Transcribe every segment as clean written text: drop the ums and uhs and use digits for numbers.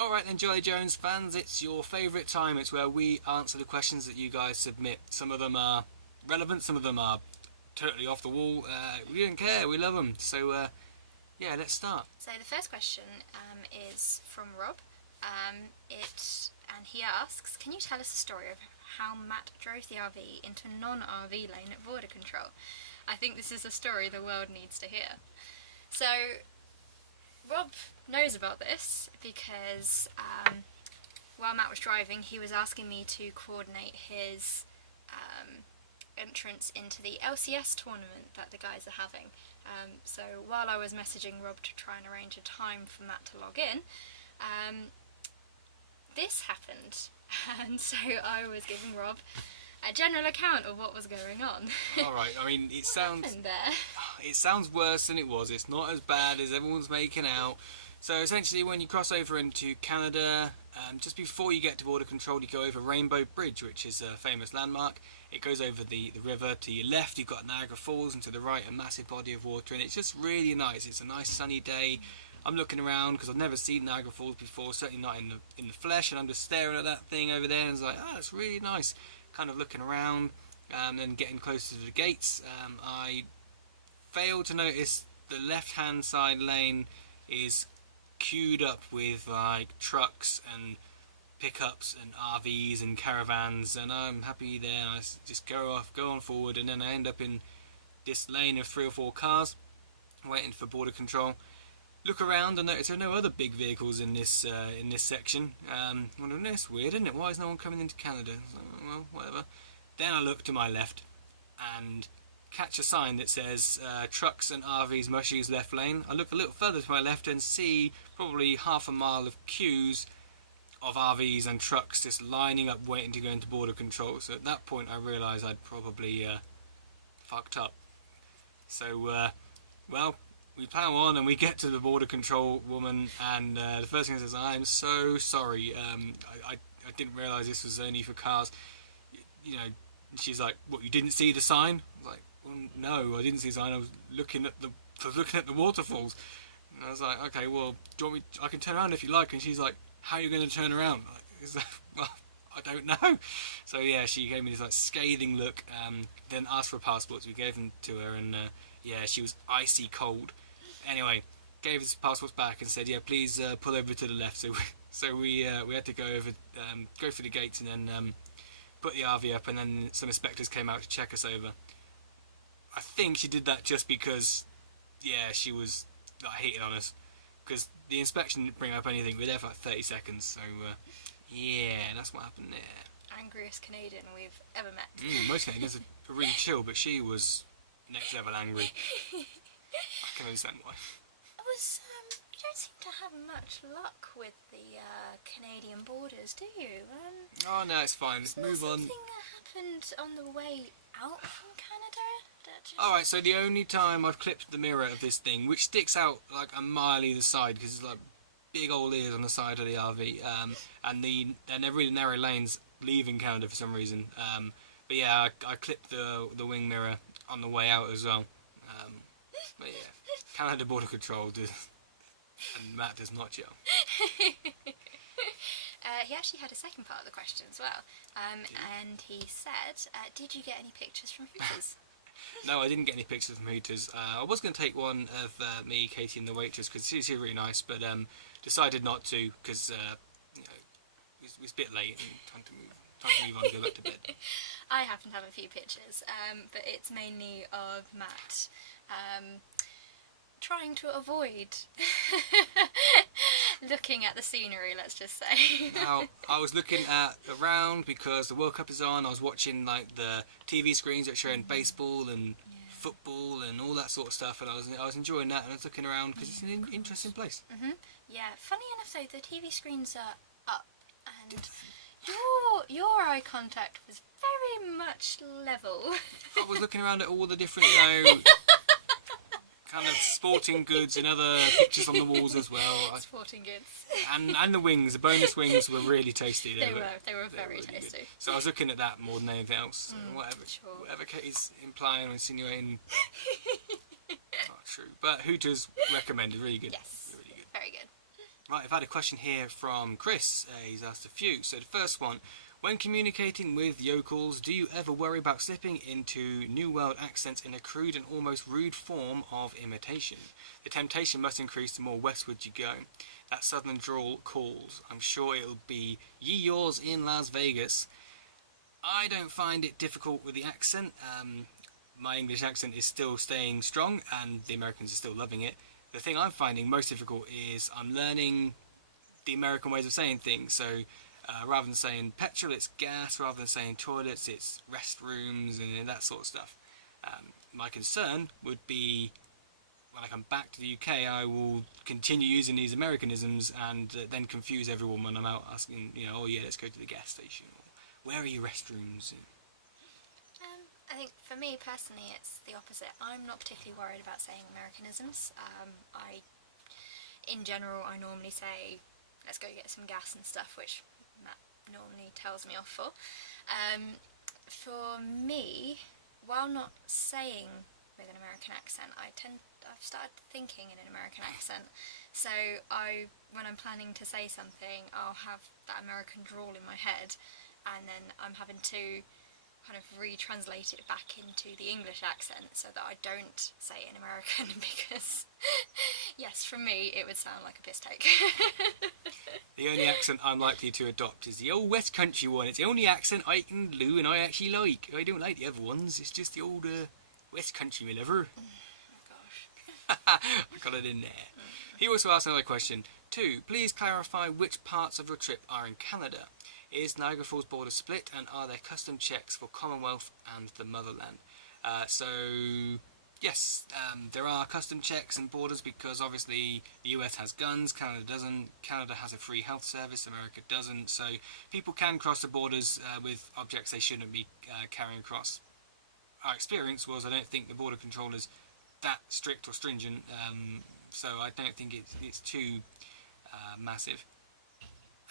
Alright then, Jolly Jones fans, it's your favourite time. It's where we answer the questions that you guys submit. Some of them are relevant, some of them are totally off the wall. We don't care, we love them. So, yeah, let's start. So the first question is from Rob. And he asks, can you tell us the story of how Matt drove the RV into non-RV lane at border control? I think this is a story the world needs to hear. So, Rob knows about this because while Matt was driving, he was asking me to coordinate his entrance into the LCS tournament that the guys are having. So while I was messaging Rob to try and arrange a time for Matt to log in, this happened, and so I was giving Rob a general account of what was going on. Alright, I mean, it sounds worse than it was. It's not as bad as everyone's making out. So essentially, when you cross over into Canada, just before you get to border control, you go over Rainbow Bridge, which is a famous landmark. It goes over the river. To your left, you've got Niagara Falls, and to the right, a massive body of water, and it's just really nice. It's a nice sunny day. I'm looking around because I've never seen Niagara Falls before, certainly not in the flesh, and I'm just staring at that thing over there, and it's like, oh, it's really nice. Kind of looking around, and then getting closer to the gates. I failed to notice the left-hand side lane is queued up with like trucks and pickups and RVs and caravans, and I'm happy there. I just go on forward, and then I end up in this lane of 3 or 4 cars waiting for border control. Look around and notice there are no other big vehicles in this section. Wondering, that's weird, isn't it? Why is no one coming into Canada? So, well, whatever. Then I look to my left and catch a sign that says trucks and RVs must use left lane. I look a little further to my left and see probably half a mile of queues of RVs and trucks just lining up waiting to go into border control. So at that point I realised I'd probably fucked up. So, well, we plough on and we get to the border control woman, and the first thing she says, I'm so sorry, I didn't realise this was only for cars. You know, she's like, what, you didn't see the sign? I was like, well, no, I didn't see the sign, I was looking at the waterfalls. And I was like, okay, well, do you want me, I can turn around if you like. And she's like, how are you going to turn around? Like, well, I don't know. So yeah, she gave me this like scathing look, then asked for passports. We gave them to her, and yeah, she was icy cold. Anyway, gave us passports back and said, yeah, please pull over to the left. So we had to go through the gates, and then put the RV up, and then some inspectors came out to check us over. I think she did that just because, yeah, she was like, hating on us, because the inspection didn't bring up anything. We were there for like 30 seconds, so yeah, that's what happened there. Angriest Canadian we've ever met. Most Canadians are really chill, but she was next level angry. I can understand why. You don't seem to have much luck with the Canadian borders, do you? Oh no, it's fine. Let's move on. Something that happened on the way out from Canada? Alright, so the only time I've clipped the mirror of this thing, which sticks out like a mile either side, because it's like big old ears on the side of the RV, and they're really narrow lanes leaving Canada for some reason. But yeah, I clipped the wing mirror on the way out as well. But yeah, Canada Border Control and Matt does not gel. He actually had a second part of the question as well, and he said, did you get any pictures from Hooters? No, I didn't get any pictures from Hooters. I was going to take one of me, Katie and the waitress, because she's really nice, but decided not to, because you know, it was a bit late and time to move on and go back to bed. I happen to have a few pictures, but it's mainly of Matt trying to avoid looking at the scenery, let's just say. Now, I was looking around because the World Cup is on. I was watching like the TV screens that are showing baseball and football and all that sort of stuff, and I was enjoying that, and I was looking around because it's an interesting place. Yeah, funny enough though, the TV screens are up, and your eye contact was very much level. I was looking around at all the different, you know, kind of sporting goods and other pictures on the walls as well. Sporting goods. And the wings, the bonus wings were really tasty. They were very tasty. Good. So I was looking at that more than anything else. Whatever Katie's implying or insinuating, it's not true. But Hooters recommended, really good. Yes, really good. Very good. Right, I've had a question here from Chris. He's asked a few. So the first one, when communicating with yokels, do you ever worry about slipping into New World accents in a crude and almost rude form of imitation? The temptation must increase the more westward you go. That southern drawl calls. I'm sure it'll be ye yours in Las Vegas. I don't find it difficult with the accent. My English accent is still staying strong and the Americans are still loving it. The thing I'm finding most difficult is I'm learning the American ways of saying things. So rather than saying petrol, it's gas. Rather than saying toilets, it's restrooms and that sort of stuff. My concern would be when I come back to the UK, I will continue using these Americanisms and then confuse everyone when I'm out asking, oh yeah, let's go to the gas station. Or, where are your restrooms? I think for me personally it's the opposite. I'm not particularly worried about saying Americanisms. In general, I normally say, let's go get some gas and stuff, which Matt normally tells me off for. For me, while not saying with an American accent, I've started thinking in an American accent. So when I'm planning to say something, I'll have that American drawl in my head, and then I'm having to kind of retranslate it back into the English accent so that I don't say it in American because, yes, for me it would sound like a piss take. The only accent I'm likely to adopt is the old West Country one. It's the only accent I can do and I actually like. I don't like the other ones. It's just the old West Country, my lover. Oh gosh. I got it in there. He also asked another question. 2. Please clarify which parts of your trip are in Canada. Is Niagara Falls border split, and are there custom checks for Commonwealth and the motherland? Yes, there are custom checks and borders because obviously the US has guns, Canada doesn't. Canada has a free health service, America doesn't. So people can cross the borders with objects they shouldn't be carrying across. Our experience was I don't think the border control is that strict or stringent, so I don't think it's too massive.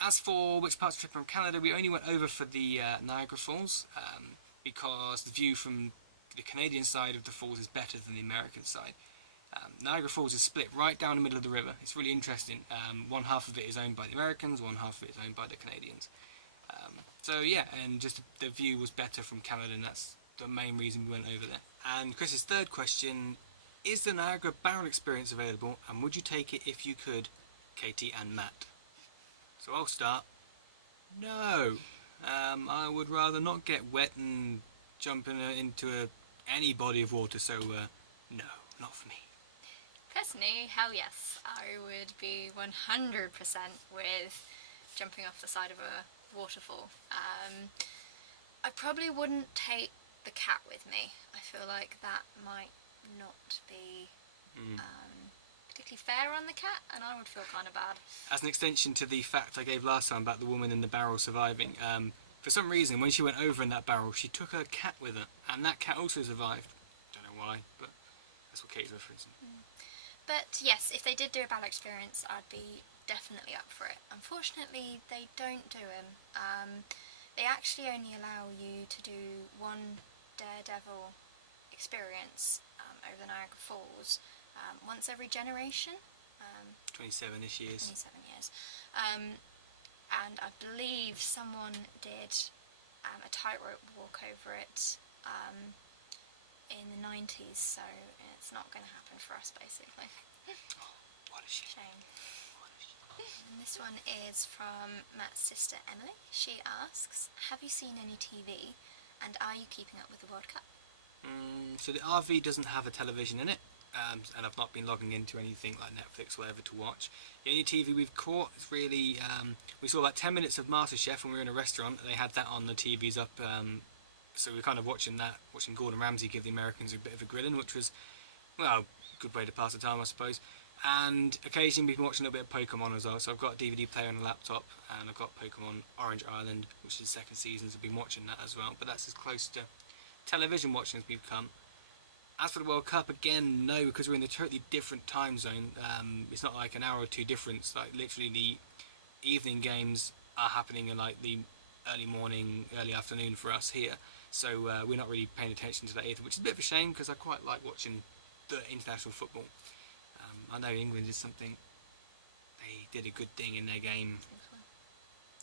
As for which parts of the trip from Canada, we only went over for the Niagara Falls because the view from the Canadian side of the falls is better than the American side. Niagara Falls is split right down the middle of the river. It's really interesting. One half of it is owned by the Americans, one half of it is owned by the Canadians. So yeah, and just the view was better from Canada, and that's the main reason we went over there. And Chris's third question, is the Niagara Barrel experience available, and would you take it if you could, Katie and Matt? So I'll start. No. I would rather not get wet and jump into any body of water, so no, not for me. Personally, hell yes. I would be 100% with jumping off the side of a waterfall. I probably wouldn't take the cat with me. I feel like that might not be particularly fair on the cat, and I would feel kind of bad. As an extension to the fact I gave last time about the woman in the barrel surviving, for some reason when she went over in that barrel she took her cat with her, and that cat also survived. Don't know why, but that's what Katie's referencing. But yes, if they did do a barrel experience, I'd be definitely up for it. Unfortunately, they don't do them. They actually only allow you to do one daredevil experience over the Niagara Falls once every generation. 27-ish years. 27 years. And I believe someone did a tightrope walk over it in the 90s, so it's not going to happen for us, basically. Oh, what a shame. And this one is from Matt's sister Emily. She asks, have you seen any TV, and are you keeping up with the World Cup? So the RV doesn't have a television in it, and I've not been logging into anything like Netflix or whatever to watch. The only TV we've caught is really, we saw like 10 minutes of MasterChef when we were in a restaurant. They had that on, the TVs up, so we were kind of watching that, watching Gordon Ramsay give the Americans a bit of a grilling, which was, well, a good way to pass the time, I suppose. And occasionally we've been watching a little bit of Pokemon as well, so I've got a DVD player on the laptop, and I've got Pokemon Orange Island, which is the second season, so I've been watching that as well, but that's as close to television watching as we've come. As for the World Cup, again, no, because we're in a totally different time zone. It's not like an hour or two difference, like literally the evening games are happening in like the early morning, early afternoon for us here, so we're not really paying attention to that either, which is a bit of a shame because I quite like watching the international football. I know England is something they did a good thing in their game.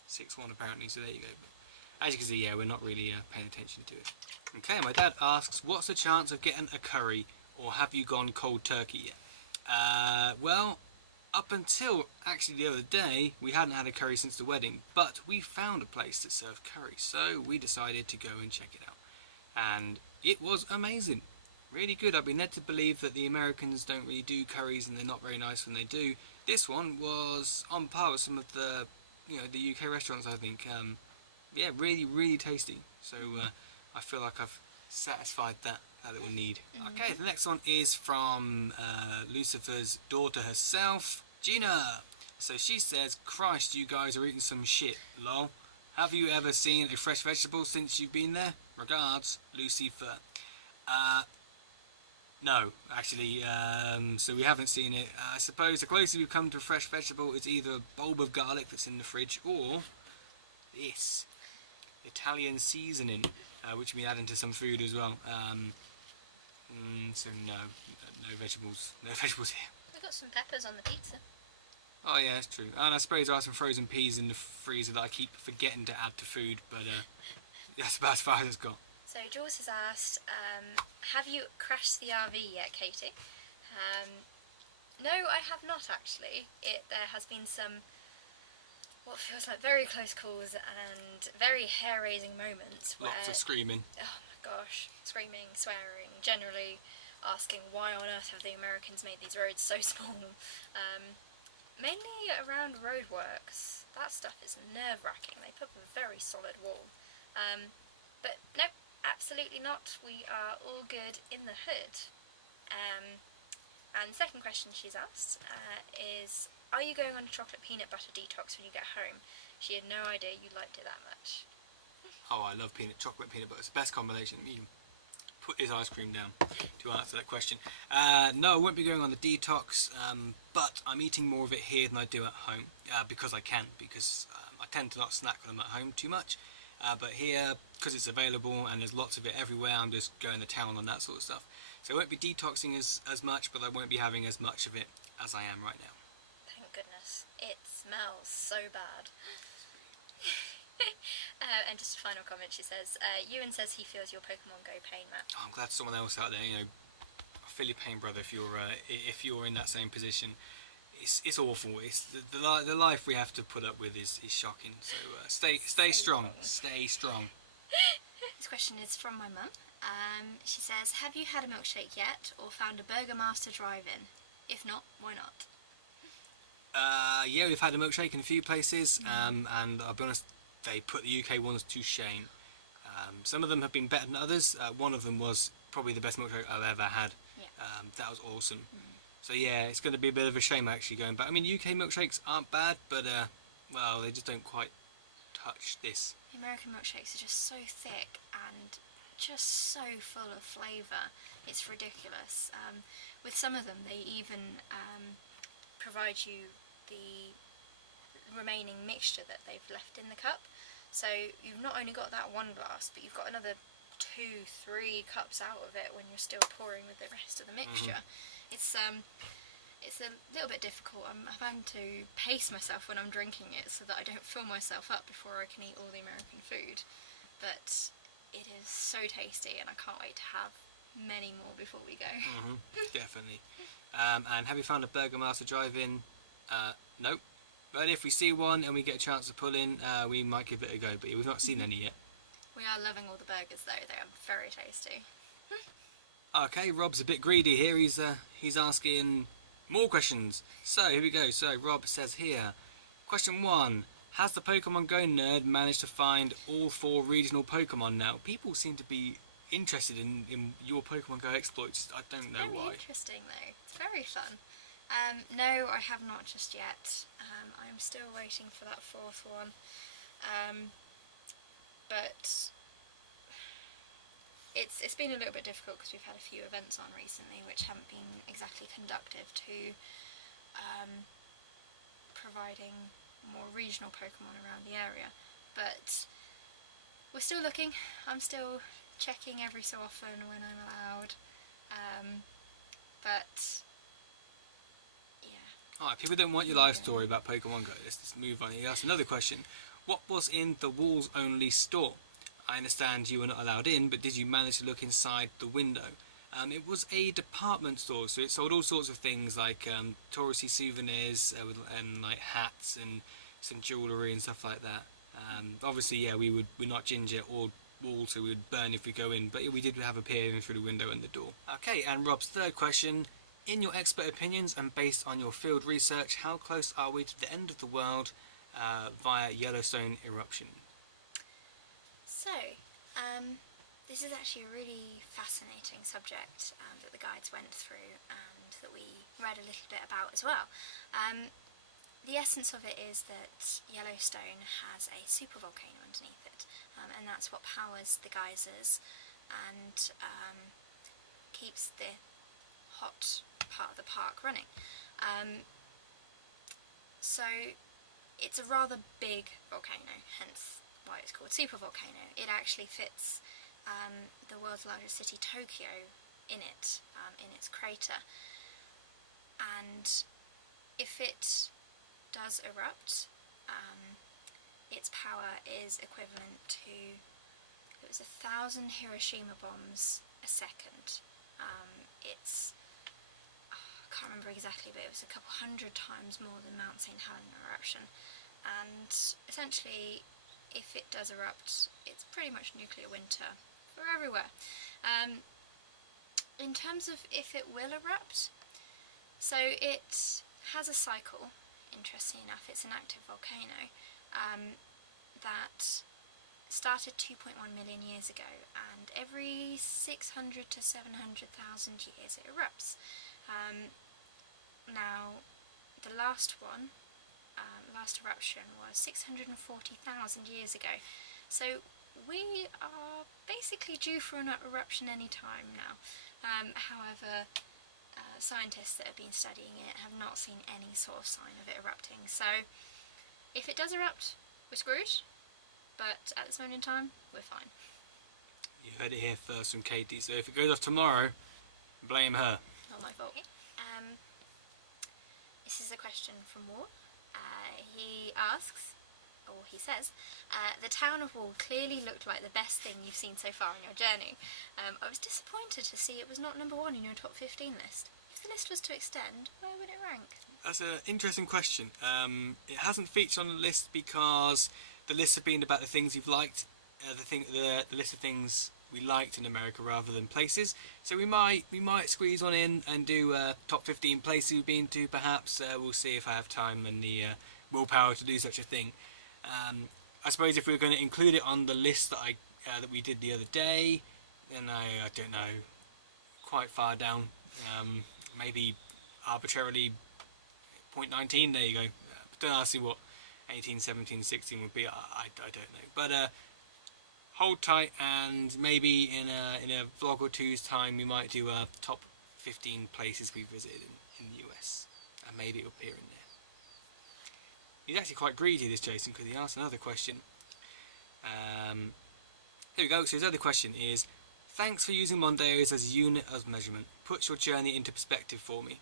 6-1 apparently, so there you go. But as you can see, yeah, we're not really paying attention to it. Okay, my dad asks, what's the chance of getting a curry, or have you gone cold turkey yet? Well, up until actually the other day, we hadn't had a curry since the wedding, but we found a place that served curry, so we decided to go and check it out. And it was amazing. Really good. I've been led to believe that the Americans don't really do curries and they're not very nice when they do. This one was on par with some of the, the UK restaurants, I think. Yeah, really, really tasty. So I feel like I've satisfied that little need. Okay, the next one is from Lucifer's daughter herself, Gina. So she says, Christ, you guys are eating some shit, lol. Have you ever seen a fresh vegetable since you've been there? Regards, Lucifer. No, actually, so we haven't seen it. I suppose the closer we've come to a fresh vegetable is either a bulb of garlic that's in the fridge or this Italian seasoning, which we add into some food as well. So no vegetables here. We've got some peppers on the pizza. Oh yeah, that's true. And I suppose there are some frozen peas in the freezer that I keep forgetting to add to food, but that's about as far as it's got. So Jules has asked, have you crashed the RV yet, Katie? No, I have not actually. There has been some, what feels like very close calls and very hair-raising moments where... Lots of screaming. Oh my gosh, screaming, swearing, generally asking why on earth have the Americans made these roads so small. Mainly around roadworks. That stuff is nerve-wracking. They put up a very solid wall. But no, absolutely not. We are all good in the hood. And the second question she's asked is, are you going on a chocolate peanut butter detox when you get home? She had no idea you liked it that much. Oh, I love chocolate peanut butter. It's the best combination. You can put his ice cream down to answer that question. No, I won't be going on the detox, but I'm eating more of it here than I do at home, because I can, because I tend to not snack when I'm at home too much. But here, because it's available and there's lots of it everywhere, I'm just going to town on that sort of stuff. So I won't be detoxing as much, but I won't be having as much of it as I am right now. Thank goodness. It smells so bad. And just a final comment, she says, Ewan says he feels your Pokemon Go pain, Matt. Oh, I'm glad someone else out there, I feel your pain, brother, if you're in that same position. It's awful. It's the life we have to put up with is shocking. So stay strong. Stay strong. This question is from my mum. She says, have you had a milkshake yet, or found a Burgermaster drive-in? If not, why not? Yeah, we've had a milkshake in a few places, and I'll be honest, they put the UK ones to shame. Some of them have been better than others. One of them was probably the best milkshake I've ever had. Yeah. That was awesome. So yeah, it's going to be a bit of a shame actually going back. I mean, UK milkshakes aren't bad, but well, they just don't quite touch this. The American milkshakes are just so thick and just so full of flavour. It's ridiculous. With some of them, they even provide you the remaining mixture that they've left in the cup. So you've not only got that one glass, but you've got another 2-3 cups out of it when you're still pouring with the rest of the mixture. It's a little bit difficult. I'm having to pace myself when I'm drinking it so that I don't fill myself up before I can eat all the American food. But it is so tasty, and I can't wait to have many more before we go. Definitely. And have you found a Burgermaster drive-in? Nope. But if we see one and we get a chance to pull in, we might give it a go. But we've not seen any yet. We are loving all the burgers though. They are very tasty. Okay, Rob's a bit greedy here. He's asking more questions. So here we go. So Rob says here, question 1: has the Pokemon Go nerd managed to find all 4 regional Pokemon now? People seem to be interested in your Pokemon Go exploits. I don't know why. Very interesting though. It's very fun. No, I have not just yet. I'm still waiting for that 4th one. But it's been a little bit difficult because we've had a few events on recently which haven't been exactly conductive to providing more regional Pokemon around the area. But we're still looking. I'm still checking every so often when I'm allowed. But yeah. Alright, people don't want your life story about Pokemon Go. Let's move on. He asked another question. What was in the walls only store? I understand you were not allowed in, but did you manage to look inside the window? It was a department store, so it sold all sorts of things like touristy souvenirs and like hats and some jewellery and stuff like that. Obviously, yeah, we're not ginger or wall, so we would burn if we go in, but we did have a peer in through the window and the door. Okay, and Rob's third question. In your expert opinions and based on your field research, how close are we to the end of the world via Yellowstone eruption? So, this is actually a really fascinating subject that the guides went through and that we read a little bit about as well. The essence of it is that Yellowstone has a supervolcano underneath it, and that's what powers the geysers and keeps the hot part of the park running. So it's a rather big volcano, hence why it's called supervolcano. It actually fits the world's largest city, Tokyo, in it, in its crater. And if it does erupt, its power is equivalent to, it was 1,000 Hiroshima bombs a second. It's, I can't remember exactly, but it was a couple hundred times more than Mount St. Helena eruption. And essentially, if it does erupt, it's pretty much nuclear winter for everywhere. In terms of if it will erupt, so it has a cycle, interesting enough. It's an active volcano that started 2.1 million years ago, and every 600 to 700,000 years it erupts. Now, the last one, last eruption was 640,000 years ago, so we are basically due for an eruption any time now. However, scientists that have been studying it have not seen any sort of sign of it erupting, so if it does erupt, we're screwed, but at this moment in time, we're fine. You heard it here first from Katie, so if it goes off tomorrow, blame her. Not my fault. This is a question from Wall. He asks, or he says, the town of Wall clearly looked like the best thing you've seen so far on your journey. I was disappointed to see it was not number 1 in your top 15 list. If the list was to extend, where would it rank? That's an interesting question. It hasn't featured on the list because the lists have been about the things you've liked, the list of things we liked in America rather than places. So we might squeeze on in and do top 15 places we've been to. Perhaps we'll see if I have time and the willpower to do such a thing. I suppose if we were going to include it on the list that we did the other day, then I don't know, quite far down. Maybe arbitrarily 0.19. There you go. Don't ask me what 18, 17, 16 would be. I don't know. But hold tight, and maybe in a vlog or two's time we might do top 15 places we visited in the US, and maybe it'll appear in there. He's actually quite greedy, this Jason, because he asked another question. There we go. So his other question is, thanks for using Mondeos as a unit of measurement. Puts your journey into perspective for me.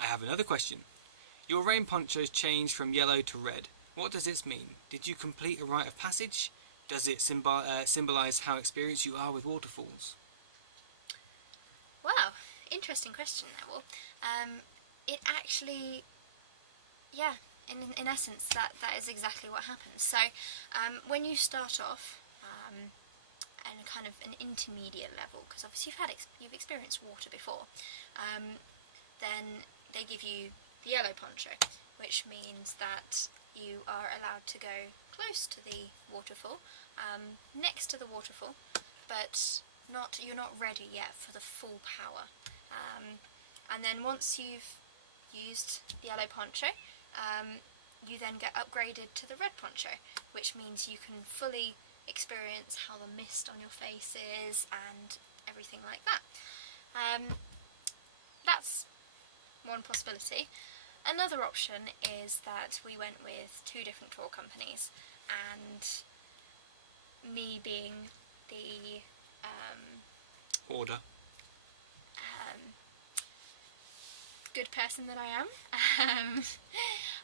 I have another question. Your rain ponchos changed from yellow to red. What does this mean? Did you complete a rite of passage? Does it symbolise how experienced you are with waterfalls? Wow, interesting question there, Will. It actually, yeah, in essence, that is exactly what happens. So, when you start off at kind of an intermediate level, because obviously you've experienced water before, then they give you the yellow poncho, which means that you are allowed to go close to the waterfall, next to the waterfall, but you're not ready yet for the full power. And then once you've used the yellow poncho, you then get upgraded to the red poncho, which means you can fully experience how the mist on your face is and everything like that. That's one possibility. Another option is that we went with 2 different tour companies, and me being the good person that I am,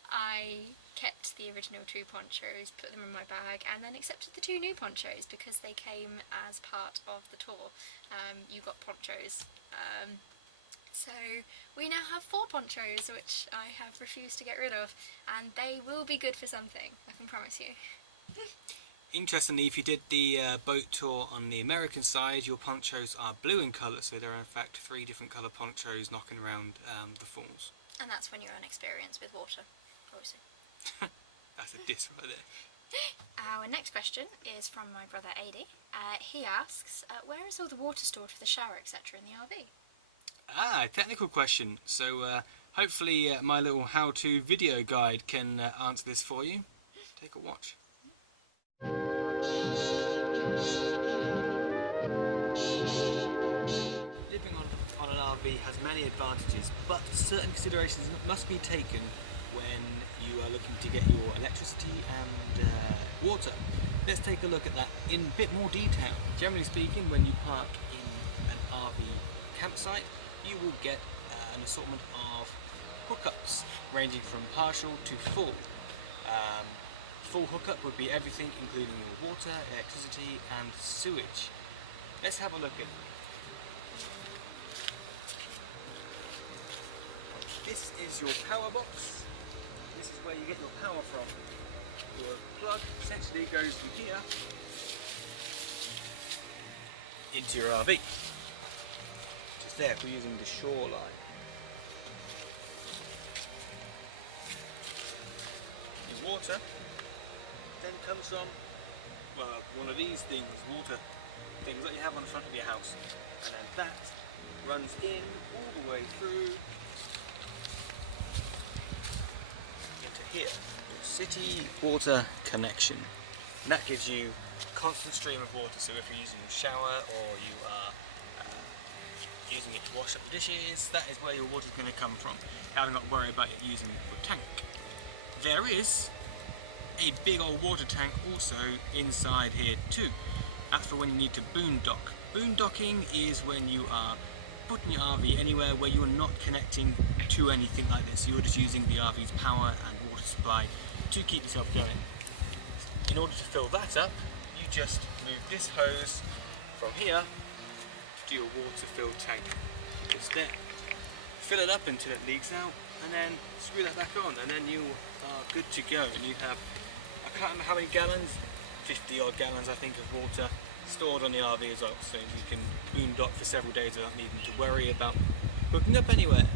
I kept the original 2 ponchos, put them in my bag, and then accepted the 2 new ponchos because they came as part of the tour. You got ponchos. So we now have 4 ponchos, which I have refused to get rid of, and they will be good for something, I can promise you. Interestingly, if you did the boat tour on the American side, your ponchos are blue in colour, so there are in fact 3 different colour ponchos knocking around the falls. And that's when you're inexperienced with water, obviously. That's a diss right there. Our next question is from my brother Adi. He asks, where is all the water stored for the shower, etc. in the RV? Technical question. So hopefully my little how-to video guide can answer this for you. Take a watch. Living on an RV has many advantages, but certain considerations must be taken when you are looking to get your electricity and water. Let's take a look at that in a bit more detail. Generally speaking, when you park in an RV campsite, you will get an assortment of hookups ranging from partial to full. Full hookup would be everything including your water, electricity and sewage. Let's have a look at it. This is your power box. This is where you get your power from. Your plug essentially goes from here into your RV. Just there if we're using the shoreline. Your water then comes from, well, one of these things, water things that you have on the front of your house. And then that runs in all the way through into here. City water connection, and that gives you a constant stream of water. So if you're using your shower or you are using it to wash up the dishes, that is where your water is going to come from. You haven't got to worry about it using your tank. There is a big old water tank also inside here too. That's for when you need to boondock. Boondocking is when you are putting your RV anywhere where you're not connecting to anything like this. You're just using the RV's power and water supply to keep yourself going. In order to fill that up, you just move this hose from here to your water-filled tank. It's there. Fill it up until it leaks out, and then screw that back on, and then you are good to go. And you have, I can't remember how many gallons, 50 odd gallons I think of water stored on the RV as well, so you can boondock for several days without needing to worry about hooking up anywhere.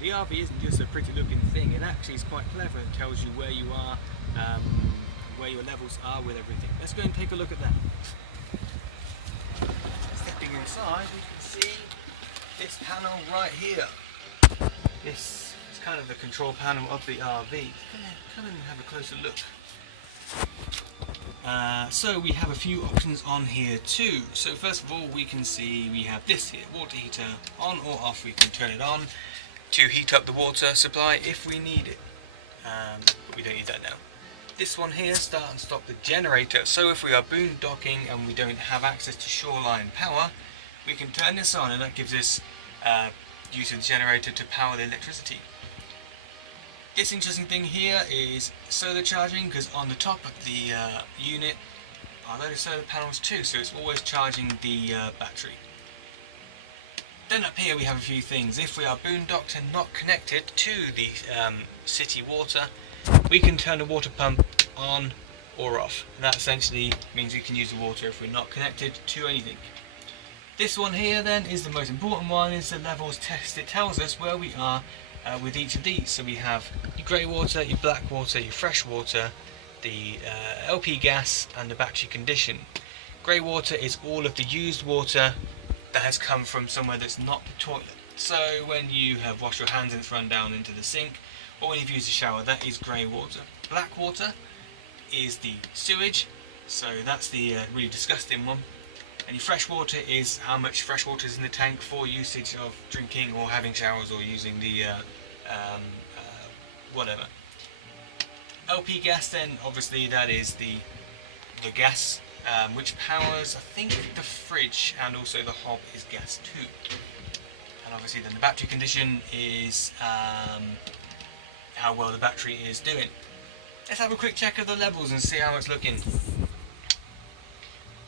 The RV isn't just a pretty looking thing, it actually is quite clever. It tells you where you are, where your levels are with everything. Let's go and take a look at that. Stepping inside, we can see this panel right here. This is kind of the control panel of the RV. Come in and have a closer look. So we have a few options on here too. So first of all, we can see we have this here, water heater, on or off. We can turn it on to heat up the water supply if we need it, but we don't need that now. This one here, start and stop the generator. So if we are boondocking and we don't have access to shoreline power, we can turn this on, and that gives us use of the generator to power the electricity. This interesting thing here is solar charging, because on the top of the unit are a load of solar panels too, so it's always charging the battery. Then up here we have a few things. If we are boondocked and not connected to the city water, we can turn the water pump on or off. And that essentially means we can use the water if we're not connected to anything. This one here then is the most important one, is the levels test. It tells us where we are with each of these. So we have your grey water, your black water, your fresh water, the LP gas and the battery condition. Grey water is all of the used water that has come from somewhere that's not the toilet. So when you have washed your hands and it's run down into the sink, or when you've used a shower, that is grey water. Black water is the sewage, so that's the really disgusting one. And your fresh water is how much fresh water is in the tank for usage of drinking or having showers or using the whatever. LP gas then, obviously that is the gas which powers, I think, the fridge, and also the hob is gas too. and obviously then the battery condition is how well the battery is doing. Let's have a quick check of the levels and see how it's looking.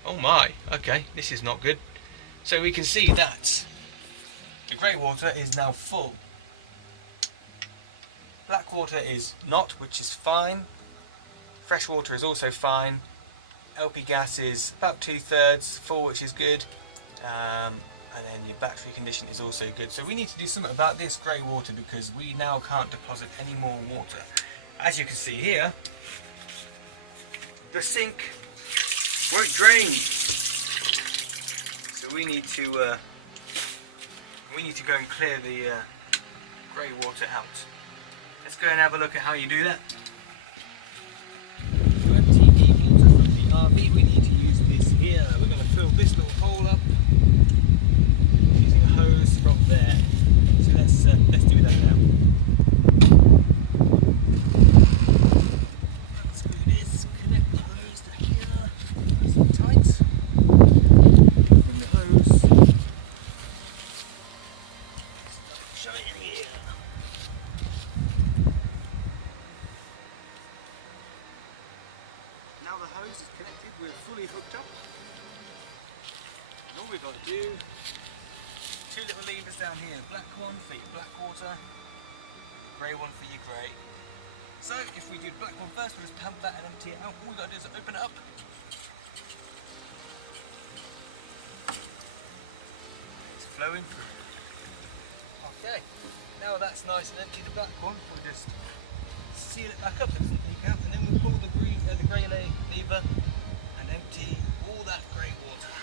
Oh my, okay, this is not good. So we can see that the grey water is now full. Black water is not, which is fine. Fresh water is also fine. LP gas is about 2/3 full, which is good. And then your battery condition is also good. So we need to do something about this grey water because we now can't deposit any more water. As you can see here, the sink won't drain. So we need to go and clear the grey water out. Let's go and have a look at how you do that. To empty the water from the RV, we need to use this here. We're going to fill this little hole up using a hose from there. So let's do that now. Let's do this. Connect the hose to here. Nice and tight. From the hose. Shove it in here. Now the hose is connected, we're fully hooked up. And all we've got to do, two little levers down here, black one for your black water, grey one for your grey. So if we do the black one first, we'll just pump that and empty it out. All we've got to do is open it up. It's flowing through. Okay, now that's nice and empty, the black one, we'll just seal it back up so it doesn't leak out, and then we'll pull the grey lever and empty all that grey water.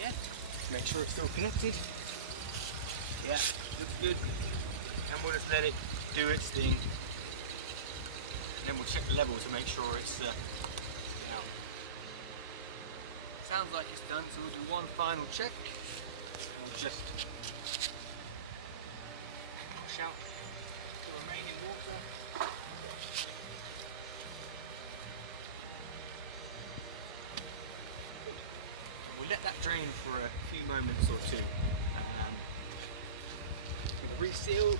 Yeah, make sure it's still connected. Yeah, looks good. And we'll just let it do its thing. And then we'll check the level to make sure it's out. Sounds like it's done, so we'll do one final check. We'll just push out the remaining water. And we'll let that drain for a few moments or two. We'll reseal the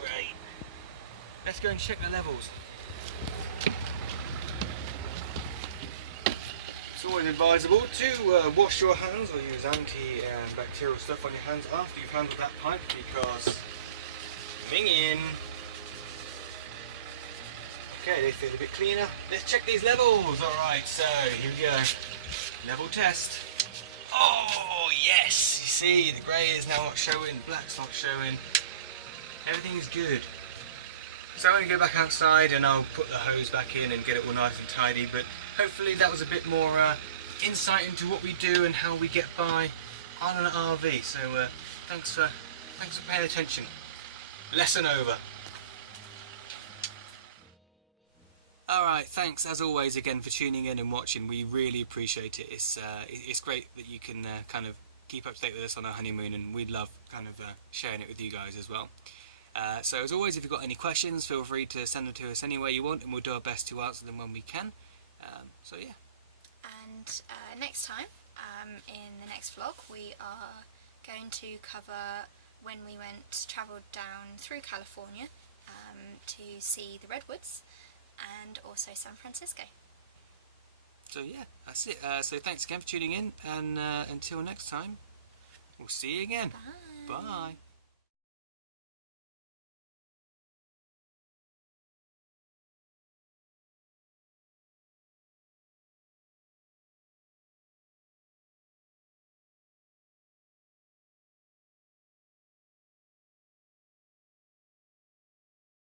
grey. Let's go and check the levels. It's always advisable to wash your hands or use antibacterial stuff on your hands after you've handled that pipe because minging. Okay, they feel a bit cleaner. Let's check these levels. Alright, so here we go. Level test. Oh yes! You see, the grey is now not showing, the black's not showing. Everything's good. So I'm going to go back outside and I'll put the hose back in and get it all nice and tidy, but hopefully that was a bit more insight into what we do and how we get by on an RV. So thanks for paying attention. Lesson over. Alright, thanks as always again for tuning in and watching. We really appreciate it. It's great that you can kind of keep up to date with us on our honeymoon, and we'd love kind of sharing it with you guys as well. So as always, if you've got any questions, feel free to send them to us any way you want and we'll do our best to answer them when we can. So yeah. And next time, in the next vlog, we are going to cover when we travelled down through California to see the redwoods and also San Francisco. So yeah, that's it. So thanks again for tuning in, and until next time, we'll see you again. Bye. Bye.